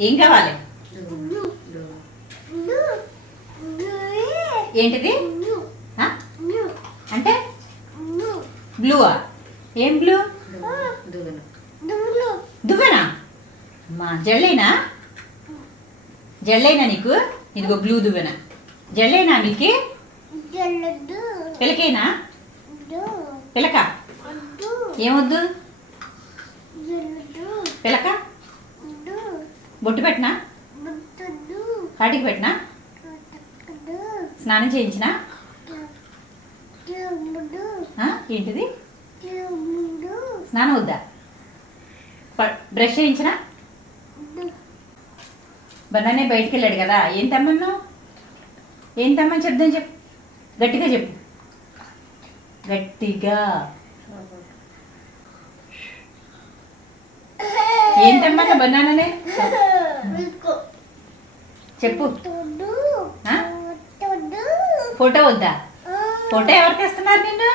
ఏం కావాలి? ఏంటిది? అంటే బ్లూవా? ఏం బ్లూ? దువ్వెనా? మా జల్లేనా? జల్లేనా నీకు? ఇదిగో బ్లూ దువ్వెన. జల్లేనా మీకు? పిలకేనా? పిలక ఏమొద్దు? పిలక బొట్టు పెట్టినా? కాటికి పెట్టినా? స్నానం చేయించినా? ఏంటిది? స్నానం వద్దా? బ్రష్ చేయించినా? బనానే బయటికి వెళ్ళాడు కదా, ఏం తెమ్మన్నావు? ఏం తెమ్మని చెప్దాం, చెప్పు. గట్టిగా చెప్పు, గట్టిగా. ఏం తెమ్మన్నా బనానానే? చెప్పు. ఫోటో వద్దా? ఫోటో ఎవరు తెస్తున్నారు నిన్ను?